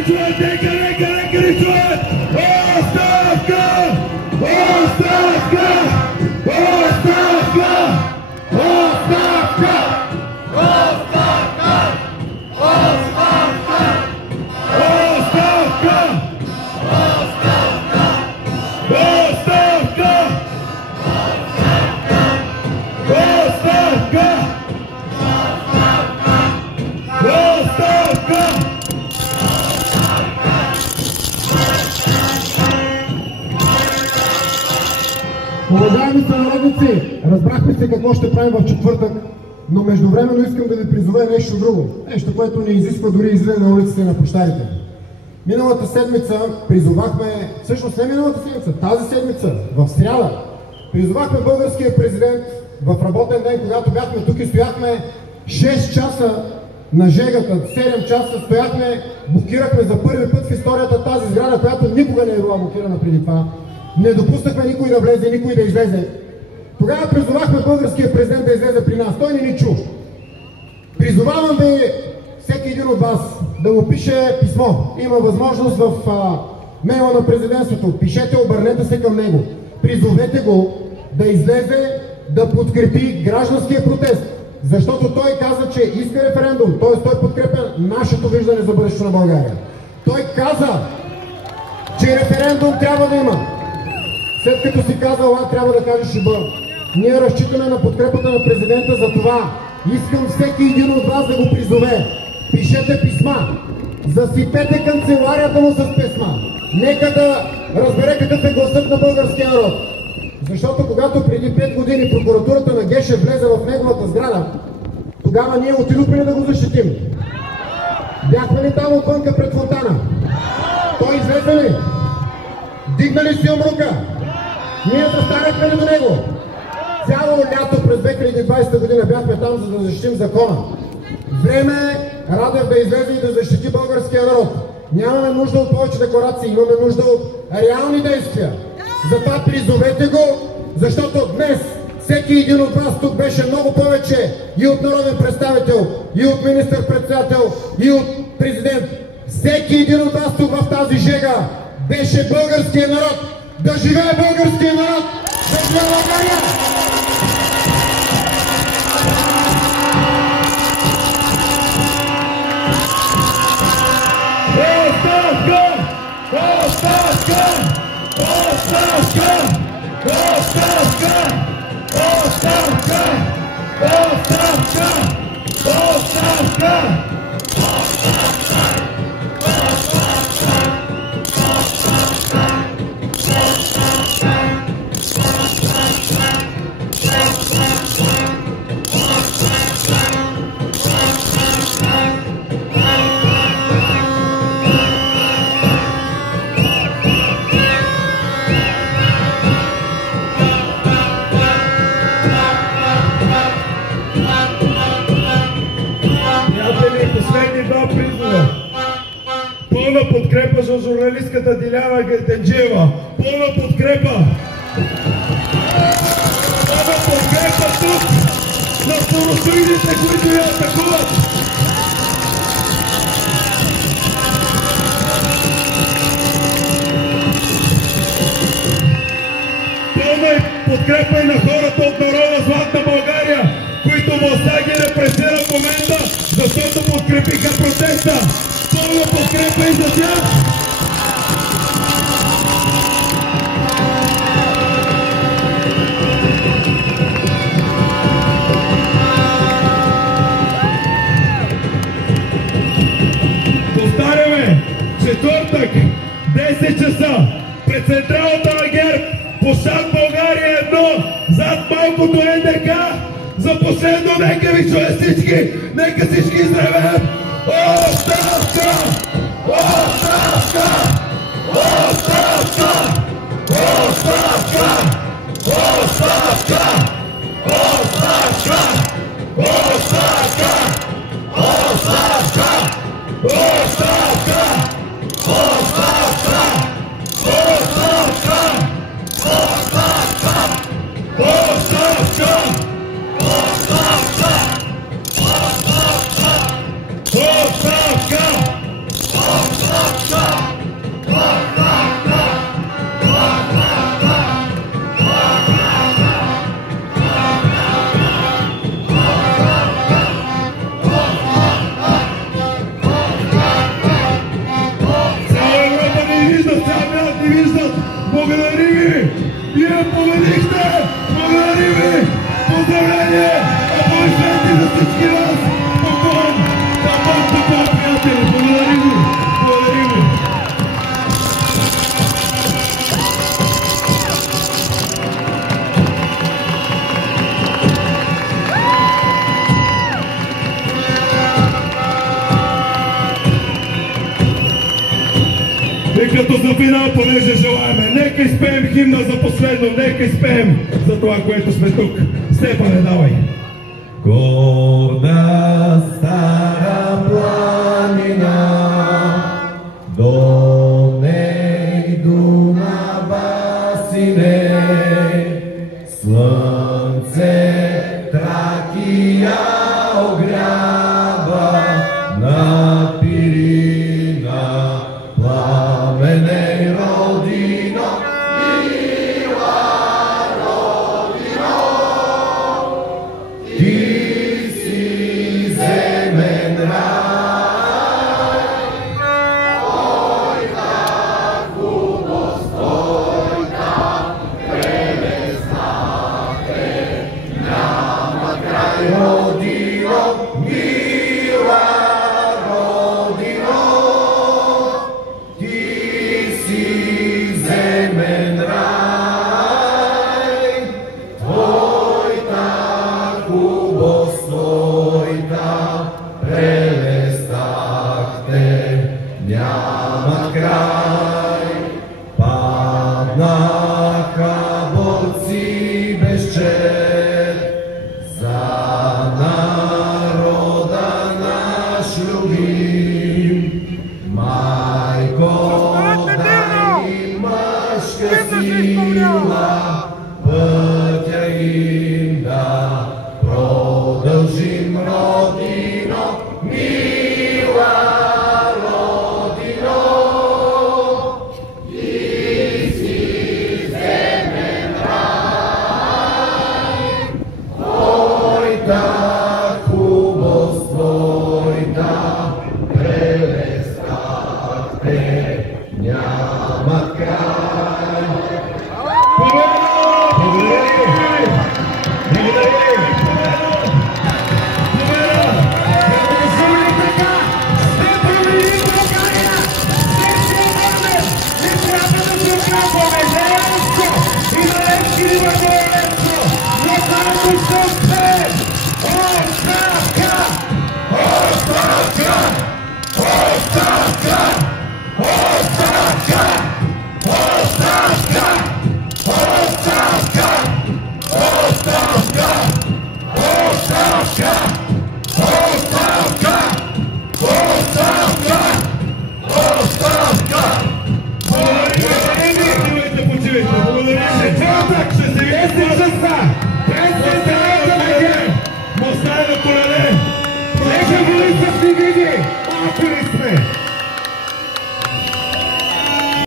ни чуят? Нека ни чуят! Оставка! Оставка! Оставка! Оставка! Оставка! Оставка! Оставка! Оставка! Оставка! Оставка! Уважаеми сънародници, разбрахме се какво ще правим в четвъртък, но междувременно искам да ви призова нещо друго. Нещо, което не изисква дори излезе на улиците и на площадите. Миналата седмица призовахме, всъщност не миналата седмица, тази седмица, в сряда, призовахме българския президент в работен ден, когато бяхме тук и стояхме 6 часа на жегата, 7 часа стояхме, блокирахме за първи път в историята тази сграда, която никога не е била блокирана преди това. Не допуснахме никой да влезе, никой да излезе. Тогава призовахме българския президент да излезе при нас. Той не ни чу. Призовавам ви всеки един от вас да му пише писмо. Има възможност в мейла на президентството. Пишете, обърнете се към него. Призовете го да излезе, да подкрепи гражданския протест. Защото той каза, че иска референдум. Т.е. той подкрепя нашето виждане за бъдещето на България. Той каза, че референдум трябва да има. След като си казал А, трябва да кажеш и Б. Ние разчитаме на подкрепата на президента, за това искам всеки един от вас да го призове. Пишете писма, засипете канцеларията му с писма. Нека да разбере какъв е гласът на българския народ. Защото когато преди 5 години прокуратурата на Гешев влезе в неговата сграда, тогава ние отидохме ли да го защитим? Бяхме ли там отвънка пред фонтана? Той излезе ли? Дигна ли си омрука? Ние застанахме ли до него? Цяло лято през 2020 година бяхме там, за да защитим закона. Време е Радев да излезе и да защити българския народ. Нямаме нужда от повече декларации, имаме нужда от реални действия. Затова призовете го, защото днес всеки един от вас тук беше много повече и от народен представител, и от министър-председател, и от президент. Всеки един от вас тук в тази жега беше българския народ. Да живее българския народ! Да живее България! Оставка! Оставка! Оставка! Оставка! Оставка! Оставка! Оставка! Пълна подкрепа за журналистката Диляна Гетенджиева. Пълна подкрепа! Пълна подкрепа тук на соросоидите, които я атакуват! Пълна подкрепа и на хората от народа Златна България, които властта ги репресира в момента, защото подкрепиха протеста. Пълна подкрепа и за тях! Повтаряме! Четвъртък, 10 часа, пред централата на ГЕРБ, площад България 1, зад малкото НДК. За последно, нека ви чуя всички! Нека всички изревеят! Оставка! Оставка! Оставка! Оставка! Оставка! Оставка! Оставка! Оставка! Оставка! Оставка! Оставка! Оставка! Оставка! Оставка! победихте! Благодарим ви! Поздравление! Аплодисменти за всички вас! Поклон! Поклон, приятели! Благодарим ви! Благодарим ви! И като за финал, понеже желаеме, нека изпеем химна за последно, нека изпеем за това, което сме тук. Стефане, давай! Горна стара планина, до ней дума басине, слънце Тракия огрява, на Пирина пламене родино, мила родино, ти си земен рай, ой так хубостой, так прелестна те, няма край родино, мила родино, ти си земен рай, твоята хубостойта прелестахте, няма край. Паднаха борци без чет за народа наш любим. Майко, дай им мъжка сила, пътя им да продължим, родино, мила родино. Ти си земен рай, твоята хубост, твоята прелестахте, няма край. Нека ви ли са стигали? Малко ли сме?